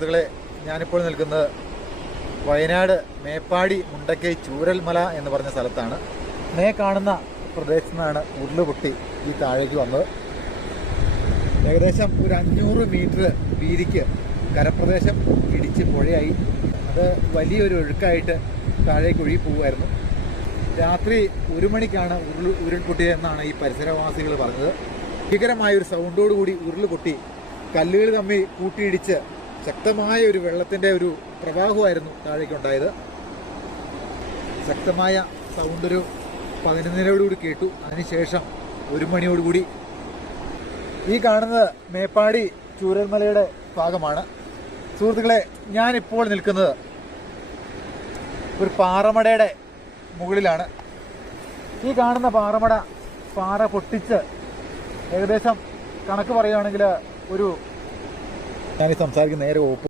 സുഹൃത്തുക്കളെ ഞാനിപ്പോൾ നിൽക്കുന്നത് വയനാട് മേപ്പാടി മുണ്ടക്കൈ ചൂരൽമല എന്ന് പറഞ്ഞ സ്ഥലത്താണ്. മേ കാണുന്ന പ്രദേശത്തു നിന്നാണ് ഉരുളുപൊട്ടി ഈ താഴേക്ക് വന്നത്. ഏകദേശം ഒരു അഞ്ഞൂറ് മീറ്റർ വീതിക്ക് കരപ്രദേശം ഇടിച്ച് പുഴയായി. അത് വലിയൊരു ഒഴുക്കായിട്ട് താഴേക്ക് ഒഴുകി പോവുമായിരുന്നു രാത്രി ഒരു മണിക്കാണ് ഉരുൾ ഉരുൾപൊട്ടിയതെന്നാണ് ഈ പരിസരവാസികൾ പറഞ്ഞത്. ഭീകരമായ ഒരു സൗണ്ടോട് കൂടി ഉരുൾ പൊട്ടി കല്ലുകൾ തമ്മിൽ കൂട്ടിയിടിച്ച് ശക്തമായ ഒരു വെള്ളത്തിന്റെ ഒരു പ്രവാഹമായിരുന്നു താഴേക്കുണ്ടായത്. ശക്തമായ സൗണ്ട് ഒരു പതിനൊന്നരയോടുകൂടി കേട്ടു. അതിനുശേഷം ഒരു മണിയോടുകൂടി ഈ കാണുന്നത് മേപ്പാടി ചൂരൽമലയുടെ ഭാഗമാണ്. സുഹൃത്തുക്കളെ ഞാനിപ്പോൾ നിൽക്കുന്നത് ഒരു പാറമടയുടെ മുകളിലാണ്. ഈ കാണുന്ന പാറമട പാറ പൊട്ടിച്ച് ഏകദേശം കണക്ക് പറയുകയാണെങ്കിൽ ഒരു ഞാൻ സംസാരിക്കുന്ന നേരെ ഓപ്പ്